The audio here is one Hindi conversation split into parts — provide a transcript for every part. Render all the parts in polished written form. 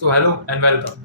So hello and welcome.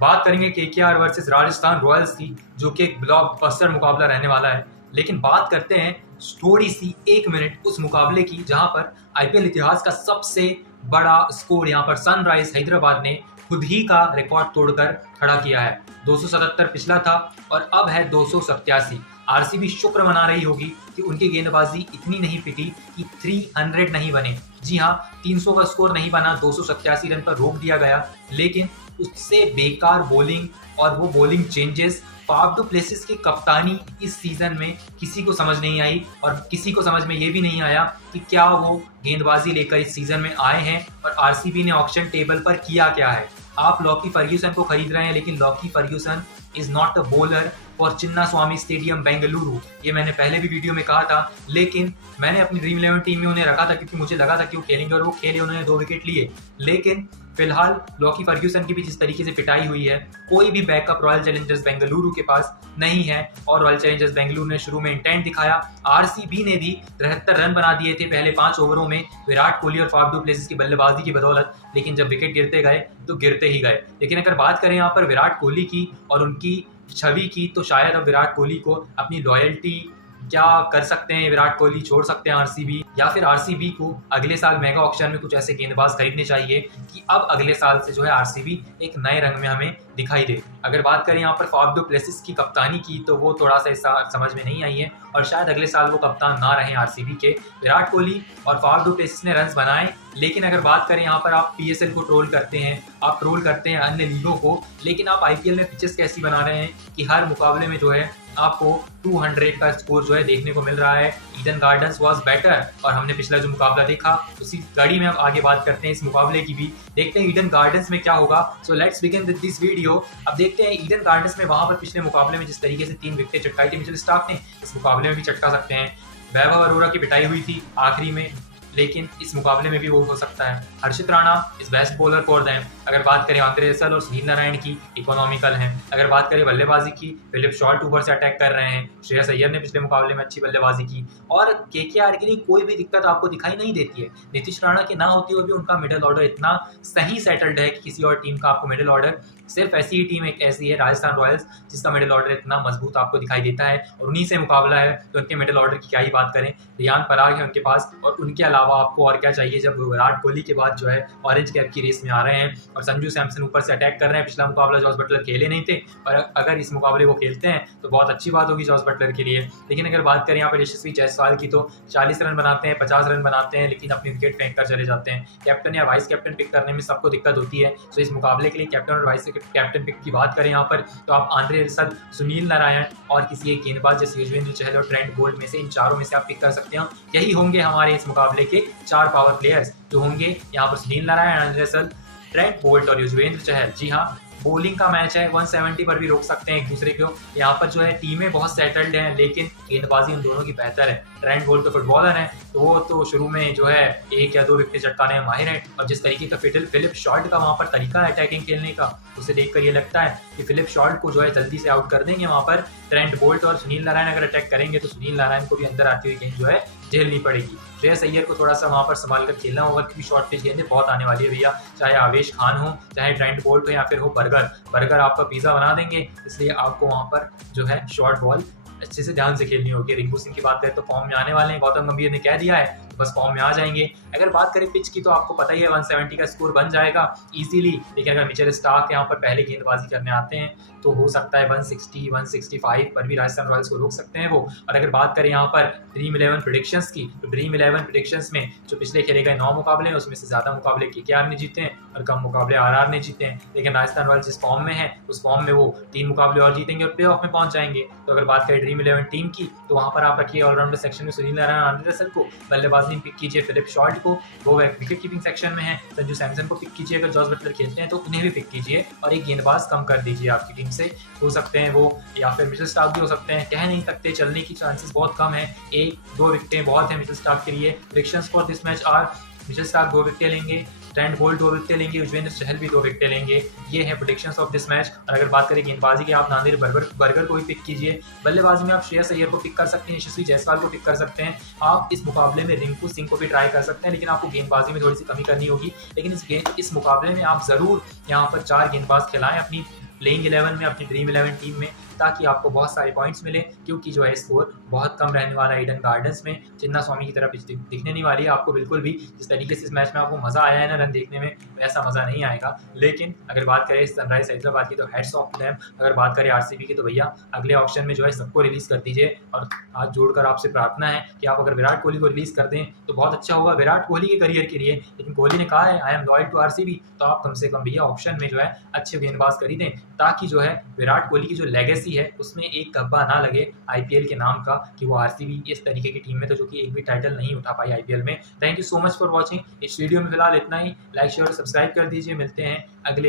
बात करेंगे केकेआर वर्सेस राजस्थान रॉयल्स की, जो कि एक ब्लॉकबस्टर मुकाबला रहने वाला है। लेकिन बात करते हैं थोड़ी सी 1 मिनट उस मुकाबले की जहां पर आईपीएल इतिहास का सबसे बड़ा स्कोर यहां पर सनराइज हैदराबाद ने खुद ही का रिकॉर्ड तोड़कर खड़ा किया है। 277 पिछला था और अब है 287। आरसीबी शुक्र मना रही होगी कि उनकी गेंदबाजी इतनी नहीं पिटी कि 300 नहीं बने। जी हाँ, 300 का स्कोर नहीं बना, 287 रन पर रोक दिया गया। लेकिन उससे बेकार बॉलिंग और वो bowling changes, Faf du Plessis की कप्तानी इस सीजन में किसी को समझ नहीं आई और किसी को समझ में ये भी नहीं आया कि क्या वो गेंदबाजी लेकर इस सीजन में आए हैं और आरसीबी ने ऑक्शन टेबल पर किया क्या है। आप लॉकी फर्ग्यूसन को खरीद रहे हैं, लेकिन Lockie Ferguson is not a bowler for Chinnaswamy stadium Bengaluru. ये मैंने पहले भी वीडियो में कहा था, लेकिन मैंने अपनी ड्रीम 11 टीम में उन्हें रखा था क्योंकि मुझे लगा था कि वो खेलेंगे और वो खेले, उन्होंने 2 विकेट लिए। लेकिन फिलहाल लॉकी फर्ग्यूसन की भी जिस तरीके से पिटाई हुई है, कोई भी बैकअप रॉयल चैलेंजर्स बेंगलुरु के पास नहीं है। और रॉयल चैलेंजर्स बेंगलुरु ने शुरू में इंटेंट दिखाया, आरसीबी ने भी 73 रन बना दिए थे पहले 5 ओवरों में विराट कोहली और फाफ डू प्लेसिस की बल्लेबाजी की बदौलत। लेकिन जब विकेट गिरते गए तो गिरते ही गए। लेकिन अगर बात करें यहाँ पर विराट कोहली की और उनकी छवि की, तो शायद अब विराट कोहली को अपनी लॉयल्टी क्या कर सकते हैं, विराट कोहली छोड़ सकते हैं आरसीबी, या फिर आरसीबी को अगले साल मेगा ऑक्शन में कुछ ऐसे गेंदबाज खरीदने चाहिए कि अब अगले साल से जो है आरसीबी एक नए रंग में हमें दिखाई दे। अगर बात करें यहाँ पर फाफ डू प्लेसिस की कप्तानी की, तो वो थोड़ा सा समझ में नहीं आई है और शायद अगले साल वो कप्तान ना रहे आरसीबी के। विराट कोहली और फाफ डू प्लेसिस ने रन बनाए, लेकिन अगर बात करें यहाँ पर आप पीएसएल को ट्रोल करते हैं, आप ट्रोल करते हैं अन्य लीगों को, लेकिन आप आईपीएल में पिचेस कैसी बना रहे हैं कि हर मुकाबले में जो है आपको 200 का स्कोर जो है देखने को मिल रहा है। ईडन गार्डन्स वाज बेटर और हमने पिछला जो मुकाबला देखा उसी कड़ी में अब आगे बात करते हैं इस मुकाबले की भी। देखते हैं ईडन गार्डन्स में क्या होगा। So let's begin with this video. अब देखते हैं ईडन गार्डन्स में वहां पर पिछले मुकाबले में जिस तरीके से 3 विकेटें चटकाई थी मिचेल स्टार्क ने, इस मुकाबले में भी चटका सकते हैं। वैभव अरोरा की पिटाई हुई थी आखिरी में, लेकिन इस मुकाबले में भी वो हो सकता है। Harshit Rana is best bowler for them. अगर बात करें आंद्रे रसल और सुनील नारायण की, इकोनॉमिकल हैं। अगर बात करें बल्लेबाजी की, फिलिप शॉर्ट ऊपर से अटैक कर रहे हैं। श्रेयस अय्यर ने पिछले मुकाबले में अच्छी बल्लेबाजी की और केकेआर के लिए कोई भी दिक्कत आपको दिखाई नहीं देती है। नीतीश राणा के ना होते हुए भी उनका मिडिल ऑर्डर इतना सही सेटल्ड है कि किसी और टीम का आपको मिडिल ऑर्डर, सिर्फ ऐसी ही टीम एक ऐसी है राजस्थान रॉयल्स जिसका मिडिल ऑर्डर इतना मजबूत आपको दिखाई देता है और उन्हीं से मुकाबला है। तो उनके मिडिल ऑर्डर की क्या ही बात करें। रियान पराग है उनके पास और उनके अलावा आपको और क्या चाहिए जब विराट कोहली के बाद जो है ऑरेंज कैप की रेस में आ रहे हैं और संजू सैमसन ऊपर से अटैक कर रहे हैं। पिछला मुकाबला जॉस बटलर खेले नहीं थे और अगर इस मुकाबले वो खेलते हैं तो बहुत अच्छी बात होगी जॉस बटलर के लिए। लेकिन अगर बात करें यहाँ पर यशस्वी जायसवाल की, तो 40 रन बनाते हैं, 50 रन बनाते हैं, लेकिन अपनी विकेट फेंक कर चले जाते हैं। कैप्टन या वाइस कैप्टन पिक करने में सबको दिक्कत होती है। तो इस मुकाबले के लिए कैप्टन और वाइस कैप्टन पिक की बात करें यहाँ पर, तो आप आंद्रे रसल, सुनील नारायण और किसी एक गेंदबाज जैसे युजवेंद्र चहल और ट्रेंट बोल्ट में से, इन चारों में से आप पिक कर सकते हैं। यही होंगे हमारे इस मुकाबले के 4 पावर प्लेयर्स जो होंगे यहाँ पर Sunil Narayan, Andre Russell, Trent Boult और युजवेंद्र चहल। जी हाँ, बॉलिंग का मैच है, 170 पर भी रोक सकते हैं एक दूसरे को। यहाँ पर जो है टीमें बहुत सेटल्ड हैं, लेकिन गेंदबाजी उन दोनों की बेहतर है। ट्रेंट बोल्ट तो फुटबॉलर है, तो वो तो शुरू में जो है 1 या 2 विकेट चटकाने में माहिर है और जिस तरीके का फिलिप शॉर्ट का वहाँ पर तरीका है अटैकिंग खेलने का, उसे देखकर ये लगता है कि फिलिप शॉर्ट को जो है जल्दी से आउट कर देंगे वहाँ पर ट्रेंट बोल्ट। और सुनील नारायण अगर अटैक करेंगे तो सुनील नारायण को भी अंदर आती हुई गेंद जो है झेलनी पड़ेगी। श्रेयस अय्यर को थोड़ा सा वहाँ पर संभाल कर खेलना होगा क्योंकि शॉर्ट पिच गेंदें बहुत आने वाली है भैया। चाहे आवेश खान हो, चाहे ट्रेंट बोल्ट हो, या फिर हो बर्गर आपका पिज्जा बना देंगे। इसलिए आपको वहाँ पर जो है शॉर्ट बॉल अच्छे से ध्यान से खेलनी होगी। रिंकू सिंह की बात करें तो फॉर्म में आने वाले हैं, गौतम गंभीर ने कह दिया है तो बस फॉर्म में आ जाएंगे। अगर बात करें पिच की, तो आपको पता ही है 170 का स्कोर बन जाएगा इजीली। लेकिन अगर मिचेल स्टार्क यहाँ पर पहले गेंदबाजी करने आते हैं तो हो सकता है 160, 165 पर भी राजस्थान रॉयल्स को रोक सकते हैं वो। और अगर बात करें यहाँ पर ड्रीम 11 प्रेडिक्शंस की, तो ड्रीम 11 प्रेडिक्शंस में जो पिछले खेले गए 9 मुकाबले हैं, उसमें से ज़्यादा मुकाबले केकेआर ने जीते हैं और कम मुकाबले आरआर ने जीते हैं। लेकिन राजस्थान रॉयल्स जिस फॉर्म में है उस फॉर्म में वो 3 मुकाबले और जीतेंगे और प्ले ऑफ में पहुंच जाएंगे। तो अगर बात करें ड्रीम 11 टीम की, तो वहाँ पर आप रखिए ऑलराउंडर सेक्शन में सुनील नारायण, आंद्रे रसल को, बल्लेबाजी में पिक कीजिए फिलिप शॉर्ट को, वो विकेट कीपिंग सेक्शन में है संजू सैमसन को पिक कीजिए। अगर जॉस बटलर खेलते हैं तो उन्हें भी पिक कीजिए और एक गेंदबाज कम कर दीजिए आपकी टीम से। हो सकते हैं वो, या फिर मिचेल स्टार्क भी हो सकते हैं, कह नहीं सकते, चलने की चांसेस बहुत कम है। 1-2 विकेटें बहुत है मिचेल स्टार्क के लिए। Predictions for this match are Mitchell Starc 2 विकेटें लेंगे, ट्रेंट बोल्ट 2 विकेटें लेंगे, युजवेंद्र चहल भी 2 विकेटें लेंगे। ये है प्रेडिक्शंस ऑफ दिस मैच। और अगर बात करें गेंदबाजी की, आप नादिर बर्गर को भी पिक कीजिए। बल्लेबाजी में आप श्रेयस अय्यर को पिक कर सकते हैं, यशस्वी जायसवाल को पिक कर सकते हैं। आप इस मुकाबले में रिंकू सिंह को भी ट्राई कर सकते हैं, लेकिन आपको गेंदबाजी में थोड़ी सी कमी करनी होगी। लेकिन इस मुकाबले में आप ज़रूर यहाँ पर 4 गेंदबाज खिलाएं अपनी प्लेइंग 11 में, अपनी ड्रीम 11 टीम में, ताकि आपको बहुत सारे पॉइंट्स मिले। क्योंकि जो है स्कोर बहुत कम रहने वाला है ईडन गार्डन्स में, चिन्नास्वामी की तरफ दिखने नहीं वाली है आपको बिल्कुल भी। जिस तरीके से इस मैच में आपको मज़ा आया है ना रन देखने में, वैसा मज़ा नहीं आएगा। लेकिन अगर बात करें सनराइज हैदराबाद की तो हेड्स ऑफ देम। अगर बात करें आरसीबी की तो भैया अगले ऑप्शन में जो है सबको रिलीज़ कर दीजिए। और हाथ जोड़कर आपसे प्रार्थना है कि आप अगर विराट कोहली को रिलीज़ कर दें तो बहुत अच्छा होगा विराट कोहली के करियर के लिए। लेकिन कोहली ने कहा है I am loyal to RCB, तो आप कम से कम भैया ऑप्शन में जो है अच्छे गेंदबाज खरीदें, ताकि जो है विराट कोहली की जो लेगेसी है उसमें एक धब्बा ना लगे आईपीएल के नाम का, कि वो आरसीबी इस तरीके की टीम में तो जो कि एक भी टाइटल नहीं उठा पाई आईपीएल में। Thank you so much for watching. इस वीडियो में फिलहाल इतना ही। लाइक शेयर और सब्सक्राइब कर दीजिए। मिलते हैं अगले